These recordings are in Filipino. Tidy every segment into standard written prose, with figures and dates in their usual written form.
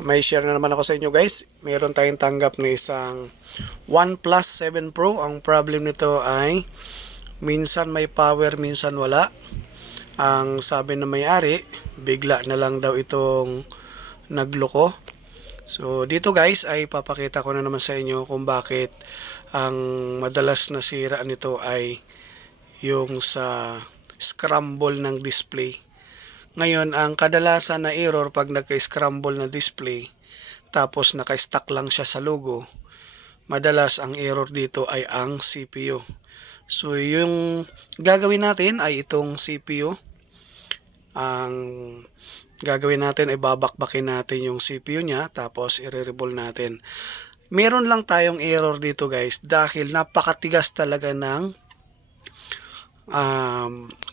May share na naman ako sa inyo guys. Meron tayong tanggap na isang OnePlus 7 Pro. Ang problem nito ay minsan may power, minsan wala. Ang sabi ng may-ari, bigla na lang daw itong nagloko. So dito guys ay papakita ko na naman sa inyo kung bakit ang madalas na sira nito ay yung sa scramble ng display. Ngayon, ang kadalasan na error pag nagka-scramble na display, tapos naka-stuck lang siya sa logo, madalas ang error dito ay ang CPU. So, yung gagawin natin ay itong CPU. Ang gagawin natin ay babakbakin natin yung CPU niya, tapos i-reroll natin. Meron lang tayong error dito guys, dahil napakatigas talaga ng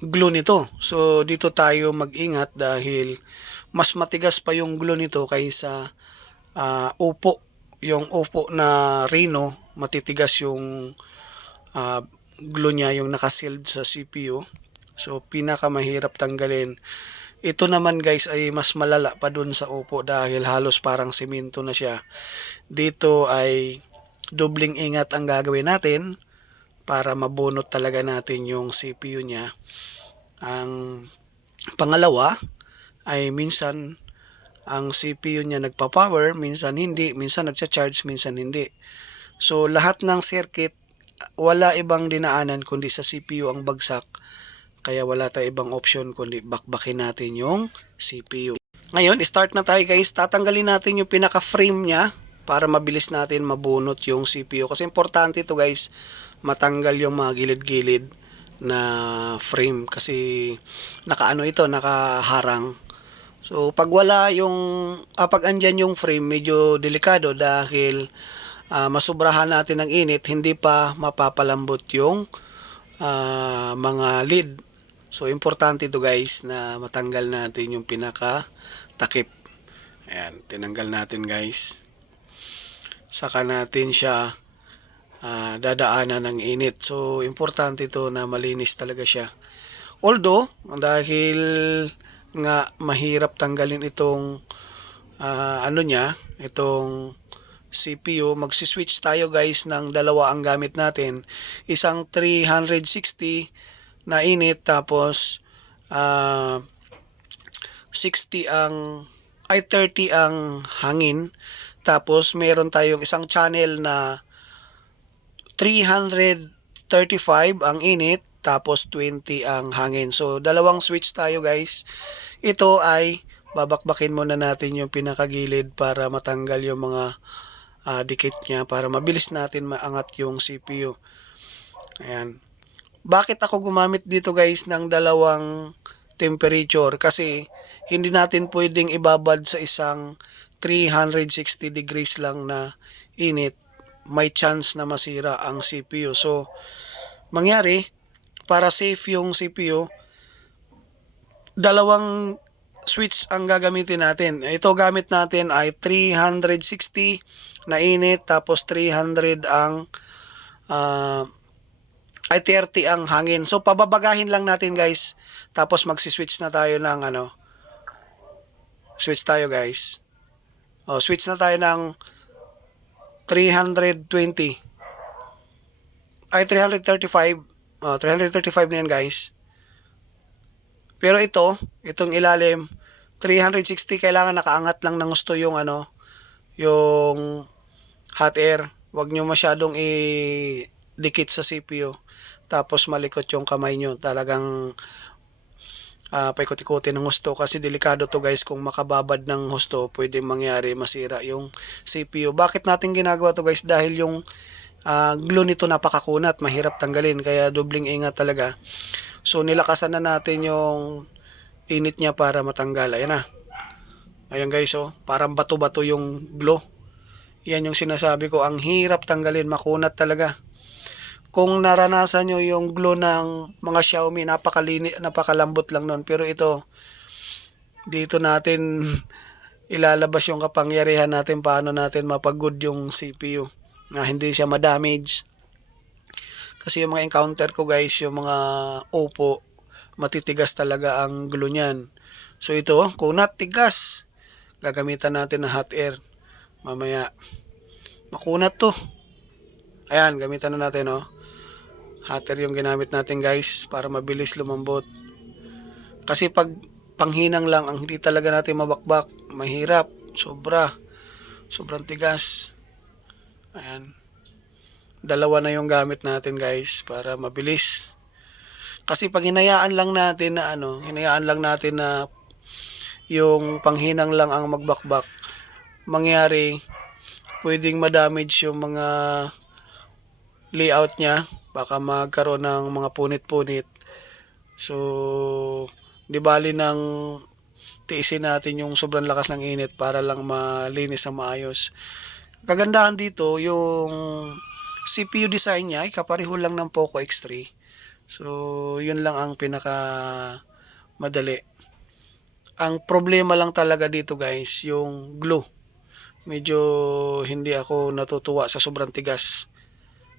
glue nito. So dito tayo mag-ingat dahil mas matigas pa yung glue nito kaysa upo. Yung upo na Reno, matitigas yung glue niya, yung nakasealed sa CPU. So pinakamahirap tanggalin. Ito naman guys ay mas malala pa dun sa upo dahil halos parang simento na siya. Dito ay dobling ingat ang gagawin natin para mabunot talaga natin yung CPU niya. Ang pangalawa ay minsan ang CPU niya nagpa-power, minsan hindi, minsan nagcha-charge, minsan hindi. So lahat ng circuit wala ibang dinaanan kundi sa CPU ang bagsak. Kaya wala tayong ibang option kundi bakbakin natin yung CPU. Ngayon, start na tayo guys. Tatanggalin natin yung pinaka-frame niya para mabilis natin mabunot yung CPU. Kasi importante ito guys, matanggal yung mga gilid-gilid na frame. Kasi nakaano ito, nakaharang. So pag wala yung, pag andyan yung frame, medyo delikado dahil masubrahan natin ng init, hindi pa mapapalambot yung mga lid. So importante ito guys na matanggal natin yung pinaka takip. Ayan, tinanggal natin guys. Saka natin siya dadaanan ng init. So importante ito na malinis talaga siya. Although dahil nga mahirap tanggalin itong ano niya, itong CPU, magsi-switch tayo guys ng dalawa ang gamit natin. Isang 360 na init, tapos 60 ang 30 ang hangin. Tapos meron tayong isang channel na 335 ang init, tapos 20 ang hangin. So dalawang switch tayo guys. Ito ay babakbakin muna natin yung pinakagilid para matanggal yung mga dikit niya, para mabilis natin maangat yung CPU. Ayan. Bakit ako gumamit dito guys ng dalawang temperature? Kasi hindi natin pwedeng ibabad sa isang 360 degrees lang na init. May chance na masira ang CPU. So, mangyari, para safe yung CPU, dalawang switch ang gagamitin natin. Ito gamit natin ay 360 na init, tapos 300 ang ay 30 ang hangin. So pababagahin lang natin guys. Tapos magsi-switch na tayo ng switch tayo guys. Switch na tayo ng 320. Ay 335. 335 na yan guys. Pero itong ilalim 360, kailangan nakaangat lang ng gusto yung yung hot air. Huwag nyo masyadong i-dikit sa CPU. Tapos malikot yung kamay nyo. Talagang paikot-ikotin ng husto. Kasi delikado to guys. Kung makababad ng husto, pwede mangyari masira yung CPU. Bakit natin ginagawa to guys? Dahil yung glue nito napakakunat. Mahirap tanggalin. Kaya dobling ingat talaga. So nilakasan na natin yung init niya para matanggal. Ayan na. Ayan guys, parang bato-bato yung glue. Yan yung sinasabi ko. Ang hirap tanggalin. Makunat talaga. Kung naranasan nyo yung glue ng mga Xiaomi, napakalambot lang nun. Pero ito, dito natin ilalabas yung kapangyarihan natin, paano natin mapag-good yung CPU na hindi siya ma-damage. Kasi yung mga encounter ko guys, yung mga Oppo, matitigas talaga ang glue niyan. So ito, kunat, tigas. Gagamitan natin ng hot air. Mamaya, makunat to. Ayan, gamitan na natin, oh. Hot air yung ginamit natin, guys, para mabilis lumambot. Kasi pag panghinang lang, ang hindi talaga natin mabakbak, mahirap. Sobrang tigas. Ayan. Dalawa na yung gamit natin, guys, para mabilis. Kasi pag hinayaan lang natin na yung panghinang lang ang magbakbak, mangyari, pwedeng ma-damage yung mga layout niya, baka magkaroon ng mga punit-punit. So, di bali nang tiisin natin yung sobrang lakas ng init para lang malinis na maayos. Kagandahan dito, yung CPU design niya ay kapareho lang ng Poco X3. So, yun lang ang pinaka madali. Ang problema lang talaga dito, guys, yung glue. Medyo hindi ako natutuwa sa sobrang tigas.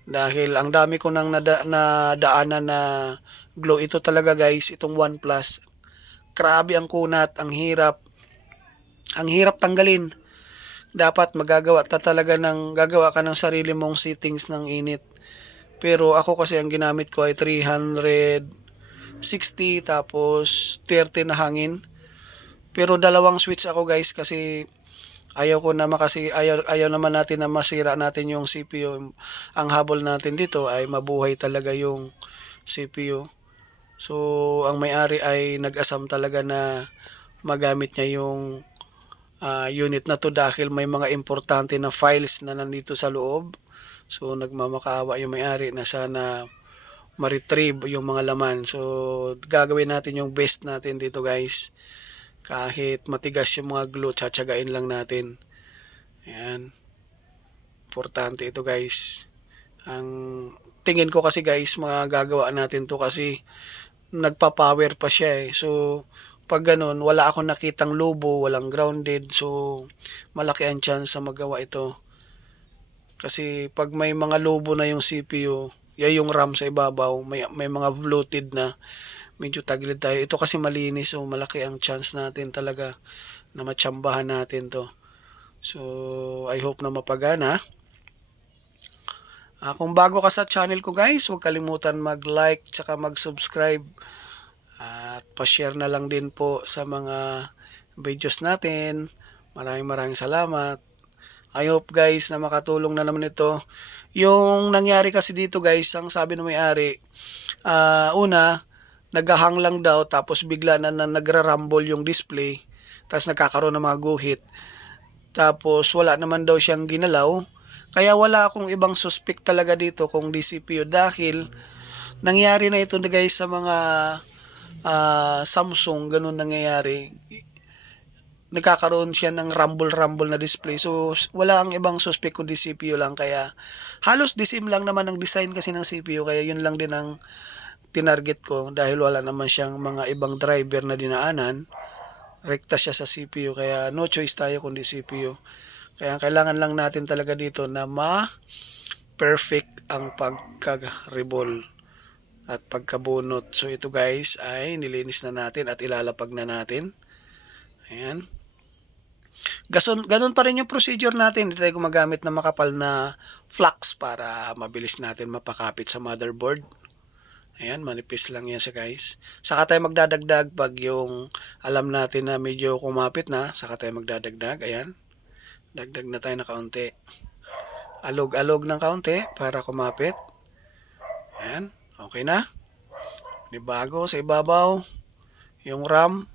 Dahil ang dami ko nang nadaanan na glue. Ito talaga, guys, itong OnePlus. Grabe ang kunat, ang hirap. Ang hirap tanggalin. Dapat gagawa ka ng sarili mong settings ng init. Pero ako kasi ang ginamit ko ay 360 tapos 30 na hangin. Pero dalawang switch ako, guys, kasi ayaw naman natin na masira natin yung CPU. Ang habol natin dito ay mabuhay talaga yung CPU. So, ang may-ari ay nag-asam talaga na magamit niya yung unit na to dahil may mga importante na files na nandito sa loob. So, nagmamakaawa yung may-ari na sana ma-retrieve yung mga laman. So, gagawin natin yung best natin dito, guys. Kahit matigas yung mga glue, tsatsagain lang natin. Ayan. Importante ito, guys. Ang tingin ko kasi, guys, magagawa natin to kasi nagpa-power pa siya eh. So, pag ganun, wala akong nakitang lobo, walang grounded. So, malaki ang chance sa magawa ito. Kasi pag may mga lobo na yung CPU, yung RAM sa ibabaw, may mga bloated na, medyo tagilid tayo. Ito kasi malinis, so malaki ang chance natin talaga na matsambahan natin to. So, I hope na mapagana. Kung bago ka sa channel ko, guys, huwag kalimutan mag-like tsaka mag-subscribe. At pa-share na lang din po sa mga videos natin. Maraming salamat. I hope, guys, na makatulong na naman ito. Yung nangyari kasi dito, guys, ang sabi ng may-ari, una, naghahang lang daw tapos bigla na nagra-rumble yung display. Tapos nagkakaroon ng mga guhit. Tapos wala naman daw siyang ginalaw. Kaya wala akong ibang suspect talaga dito kung DCPU dahil nangyari na ito, guys, sa mga Samsung, ganun nangyayari. Nagkakaroon siya ng rumble na display. So, wala ang ibang suspect kundi CPU lang. Kaya, halos the same lang naman ang design kasi ng CPU. Kaya, yun lang din ang tinarget ko. Dahil wala naman siyang mga ibang driver na dinaanan. Rekta siya sa CPU. Kaya, no choice tayo kundi CPU. Kaya, kailangan lang natin talaga dito na ma-perfect ang pagka-rebol at pagkabunot. So, ito, guys, ay nilinis na natin at ilalapag na natin. Ayan. Ganun pa rin yung procedure natin. Hindi tayo gumagamit ng makapal na flux para mabilis natin mapakapit sa motherboard. Ayan, manipis lang yan siya, guys. Saka tayo magdadagdag pag yung alam natin na medyo kumapit na. Saka tayo magdadagdag. Ayan. Dagdag na tayo na kaunti. Alog-alog ng kaunti para kumapit. Ayan. Okay na. Nibago sa ibabaw. Yung RAM.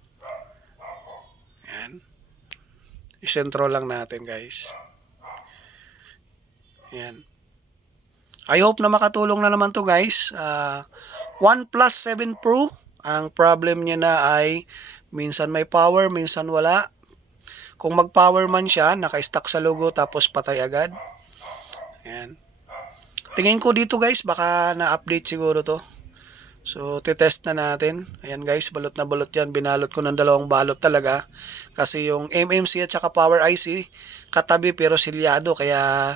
Ayan. Isentro lang natin, guys. Ayan. I hope na makatulong na naman to, guys. OnePlus 7 Pro. Ang problem niya na ay minsan may power, minsan wala. Kung mag-power man siya, naka-stack sa logo tapos patay agad. Ayan. Tingin ko dito, guys, baka na-update siguro to. So, titest na natin. Ayan, guys, balot na balot yan. Binalot ko ng dalawang balot talaga. Kasi yung MMC at saka Power IC, katabi pero silyado. Kaya,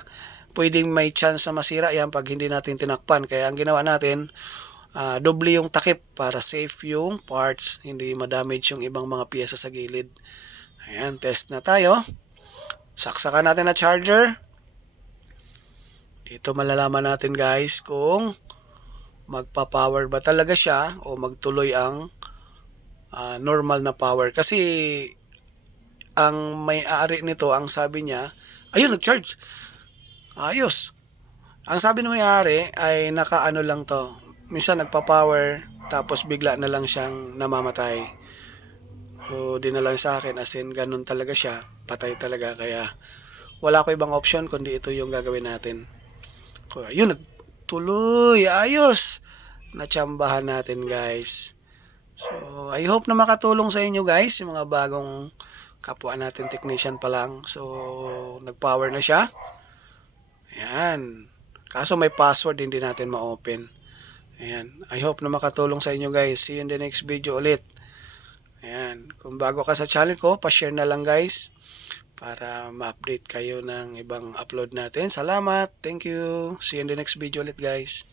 pwedeng may chance na masira yan pag hindi natin tinakpan. Kaya, ang ginawa natin, doble yung takip para safe yung parts. Hindi ma-damage yung ibang mga piyesa sa gilid. Ayan, test na tayo. Saksakan natin na charger. Dito malalaman natin guys kung magpa-power ba talaga siya o magtuloy ang normal na power. Kasi ang may-ari nito, ang sabi niya, ayun, nag-charge. Ayos. Ang sabi ng may-ari ay naka-ano lang to. Minsan nagpa-power tapos bigla na lang siyang namamatay. So, dinala sa akin as in ganun talaga siya. Patay talaga. Kaya wala ko ibang option kundi ito yung gagawin natin. Ayun, nagtuloy. Ayos. Natsambahan natin guys. So, I hope na makatulong sa inyo guys. Yung mga bagong kapwa natin technician pa lang. So, nag-power na siya. Ayan. Kaso may password hindi natin ma-open. Ayan. I hope na makatulong sa inyo guys. See you in the next video ulit. Ayan. Kung bago ka sa channel ko, pa-share na lang guys. Para ma-update kayo ng ibang upload natin. Salamat. Thank you. See you in the next video ulit guys.